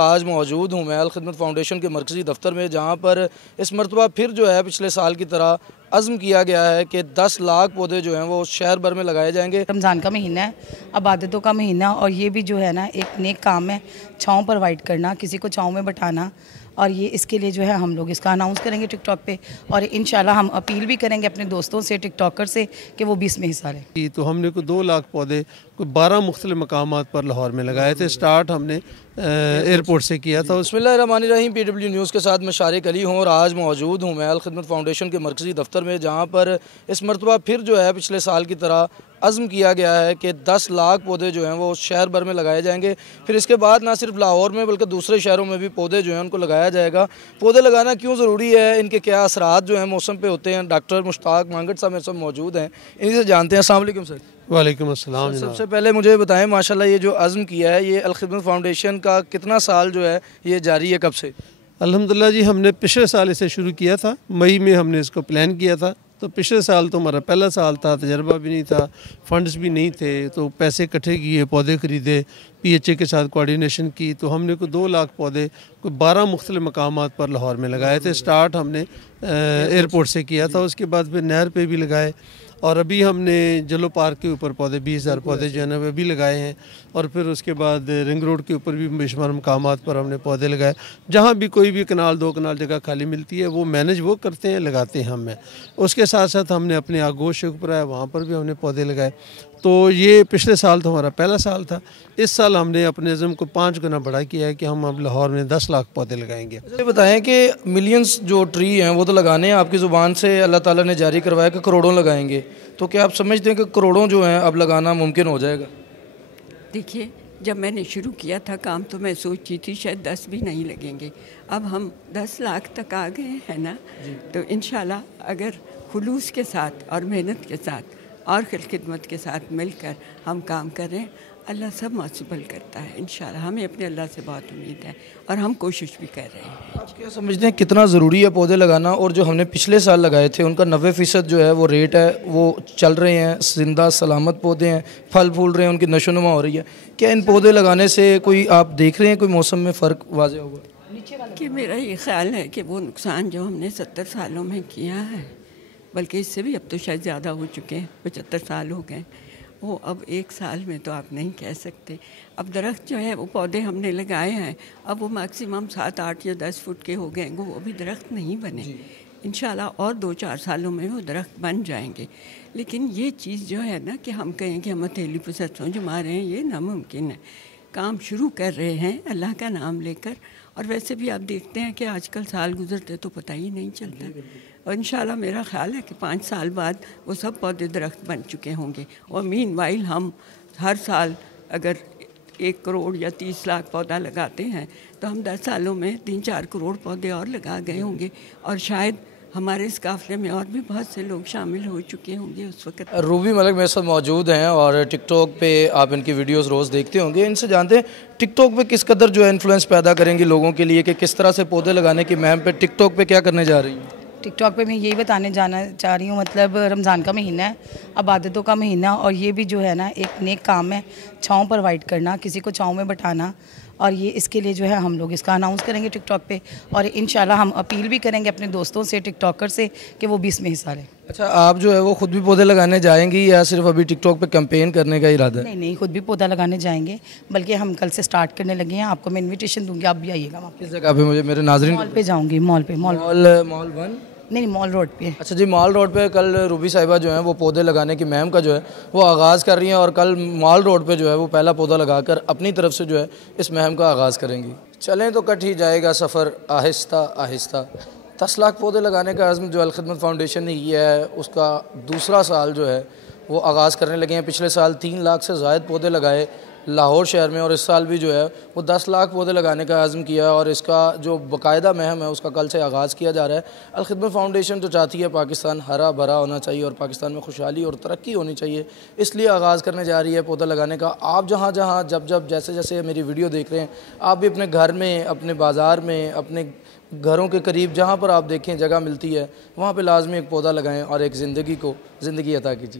आज मौजूद हूँ मैं अल खिदमत फाउंडेशन के मरकज़ी दफ्तर में, जहाँ पर इस मरतबा फिर जो है पिछले साल की तरह अज़्म किया गया है कि 10 लाख पौधे जो हैं वो शहर भर में लगाए जाएंगे। रमज़ान का महीना है, इबादतों का महीना, और ये भी जो है ना एक नेक काम है, छाँव प्रोवाइड करना, किसी को छाँव में बैठाना। और ये इसके लिए जो है हम लोग इसका अनाउंस करेंगे टिकटॉक पे, और इंशाल्लाह हम अपील भी करेंगे अपने दोस्तों से टिकटॉकर से कि वो भी इसमें हिस्सा लें। तो हमने को 2 लाख पौधे को 12 मुख्तलिफ मकामात पर लाहौर में लगाए थे। स्टार्ट हमने एयरपोर्ट से किया था। बिस्मिल्लाहिर्रहमानिर्रहीम। PW न्यूज़ के साथ मैं शारिक अली हूँ और आज मौजूद हूँ मैं अल खिदमत फाउंडेशन के मरकज़ी दफ्तर में, जहाँ पर इस मरतबा फिर जो है पिछले साल की तरह अज़्म किया गया है कि 10 लाख पौधे जो हैं वो शहर भर में लगाए जाएंगे। फिर इसके बाद ना सिर्फ लाहौर में बल्कि दूसरे शहरों में भी पौधे जो हैं उनको लगाया जाएगा। पौधे लगाना क्यों ज़रूरी है, इनके क्या असरात जो हैं मौसम पे होते हैं, डॉक्टर मुश्ताक मांगट साहब मेरे साथ मौजूद हैं, इन्हीं से जानते हैं। अस्सलाम वालेकुम सर। वालेकुम अस्सलाम। सबसे पहले मुझे बताएं, माशाल्लाह ये जो अज़्म किया है ये अल खिदमत फाउंडेशन का कितना साल जो है ये जारी है, कब से? अल्हम्दुलिल्लाह जी, हमने पिछले साल इसे शुरू किया था। मई में हमने इसको प्लान किया था। तो पिछले साल तो हमारा पहला साल था, तजर्बा भी नहीं था, फंड्स भी नहीं थे, तो पैसे इकट्ठे किए, पौधे ख़रीदे, PHA के साथ कोऑर्डिनेशन की, तो हमने को 2 लाख पौधे को 12 मुख्तलिफ मकामात पर लाहौर में लगाए थे। स्टार्ट हमने एयरपोर्ट से किया था, उसके बाद फिर नहर पे भी लगाए, और अभी हमने जलो पार्क के ऊपर पौधे 20,000 पौधे जो है ना वे भी लगाए हैं, और फिर उसके बाद रिंग रोड के ऊपर भी बेशुमार मकामात पर हमने पौधे लगाए। जहाँ भी कोई भी कनाल 2 कनाल जगह खाली मिलती है वो मैनेज वो करते हैं, लगाते हैं हम। उसके साथ साथ हमने अपने आगोश शेखपुरा है वहाँ पर भी हमने पौधे लगाए। तो ये पिछले साल तो हमारा पहला साल था। इस साल हमने अपने अज़्म को 5 गुना बड़ा किया है कि हम अब लाहौर में 10 लाख पौधे लगाएंगे। ये बताएं कि मिलियंस जो ट्री हैं वो तो लगाने हैं, आपकी ज़ुबान से अल्लाह ताला ने जारी करवाया कि करोड़ों लगाएंगे, तो क्या आप समझते हैं कि करोड़ों जो हैं अब लगाना मुमकिन हो जाएगा? देखिए, जब मैंने शुरू किया था काम तो मैं सोची थी शायद 10 भी नहीं लगेंगे। अब हम 10 लाख तक आ गए हैं ना, तो इंशाल्लाह अगर खुलूस के साथ और मेहनत के साथ और खिदमत के साथ मिलकर हम काम करें, अल्लाह सब मौसूबल करता है। इंशाल्लाह हमें अपने अल्लाह से बहुत उम्मीद है और हम कोशिश भी कर रहे हैं। आप क्या समझते हैं कितना ज़रूरी है पौधे लगाना? और जो हमने पिछले साल लगाए थे उनका 90% जो है वो रेट है, वो चल रहे हैं, जिंदा सलामत पौधे हैं, फल फूल रहे हैं, उनकी नशोनुमा हो रही है। क्या इन पौधे लगाने से कोई आप देख रहे हैं कोई मौसम में फ़र्क वाज़ेह होगा? कि मेरा ये ख्याल है कि वो नुकसान जो हमने 70 सालों में किया है, बल्कि इससे भी अब तो शायद ज़्यादा हो चुके हैं, 75 साल हो गए, वो अब 1 साल में तो आप नहीं कह सकते। अब दरख्त जो है वो पौधे हमने लगाए हैं, अब वो मैक्सिमम 7, 8 या 10 फुट के हो गए, वो अभी दरख्त नहीं बने। इंशाल्लाह और 2-4 सालों में वो दरख्त बन जाएंगे। लेकिन ये चीज़ जो है ना कि हम कहें कि हम हथेली पर सरसों जमा रहे हैं, ये नामुमकिन है। काम शुरू कर रहे हैं अल्लाह का नाम लेकर, और वैसे भी आप देखते हैं कि आजकल साल गुजरते तो पता ही नहीं चलता। और इंशाल्लाह मेरा ख्याल है कि 5 साल बाद वो सब पौधे दरख्त बन चुके होंगे। और मीनवाइल हम हर साल अगर 1 करोड़ या 30 लाख पौधा लगाते हैं तो हम 10 सालों में 3-4 करोड़ पौधे और लगा गए होंगे, और शायद हमारे इस काफ़िले में और भी बहुत से लोग शामिल हो चुके होंगे उस वक्त। रूबी मलिक मेरे साथ मौजूद हैं और टिकटॉक पे आप इनकी वीडियोस रोज़ देखते होंगे। इनसे जानते हैं टिकटॉक पे किस कदर जो है इन्फ्लुएंस पैदा करेंगी लोगों के लिए, कि किस तरह से पौधे लगाने की मुहिम पे टिकटॉक पे क्या करने जा रही हैं? टिकटॉक पे मैं यही बताने जाना चाह रही हूँ, मतलब रमज़ान का महीना है, इबादतों का महीना, और ये भी जो है ना एक नेक काम है, छाँव प्रोवाइड करना, किसी को छाँव में बैठाना। और ये इसके लिए जो है हम लोग इसका अनाउंस करेंगे टिकटॉक पे, और इंशाल्लाह हम अपील भी करेंगे अपने दोस्तों से टिकटॉकर से कि वो भी इसमें हिस्सा लें। अच्छा, आप जो है वो खुद भी पौधे लगाने जाएंगी या सिर्फ अभी टिकटॉक पे कैंपेन करने का इरादा है? नहीं, खुद भी पौधा लगाने जाएंगे, बल्कि हम कल से स्टार्ट करने लगे हैं। आपको मैं इन्विटेशन दूंगी, आप भी आइएगा वहाँ पे। किस जगह पे? मुझे मेरे नाज़रीन मॉल पे जाऊँगी, मॉल मॉल 1 नहीं, मॉल रोड पे। अच्छा जी, मॉल रोड पे कल रूबी साहिबा जो है वो पौधे लगाने की मुहिम का जो है वो आगाज़ कर रही हैं, और कल मॉल रोड पे जो है वो पहला पौधा लगाकर अपनी तरफ से जो है इस मुहिम का आगाज़ करेंगी। चलें तो कट ही जाएगा सफ़र आहिस्ता आहिस्ता। 10 लाख पौधे लगाने का अज़्म जो अल खिदमत फाउंडेशन ने किया है उसका दूसरा साल जो है वो आगाज़ करने लगे हैं। पिछले साल 3 लाख से ज़ायद पौधे लगाए लाहौर शहर में, और इस साल भी जो है वो 10 लाख पौधे लगाने का आज़म किया, और इसका जो बाकायदा मुहिम है उसका कल से आगाज़ किया जा रहा है। अल खिदमत फाउंडेशन तो चाहती है पाकिस्तान हरा भरा होना चाहिए और पाकिस्तान में खुशहाली और तरक्की होनी चाहिए, इसलिए आगाज़ करने जा रही है पौधा लगाने का। आप जहाँ जहाँ जब जब जैसे जैसे मेरी वीडियो देख रहे हैं, आप भी अपने घर में, अपने बाज़ार में, अपने घरों के करीब जहाँ पर आप देखें जगह मिलती है वहाँ पर लाजमी एक पौधा लगाएँ और एक ज़िंदगी को ज़िंदगी अता कीजिए।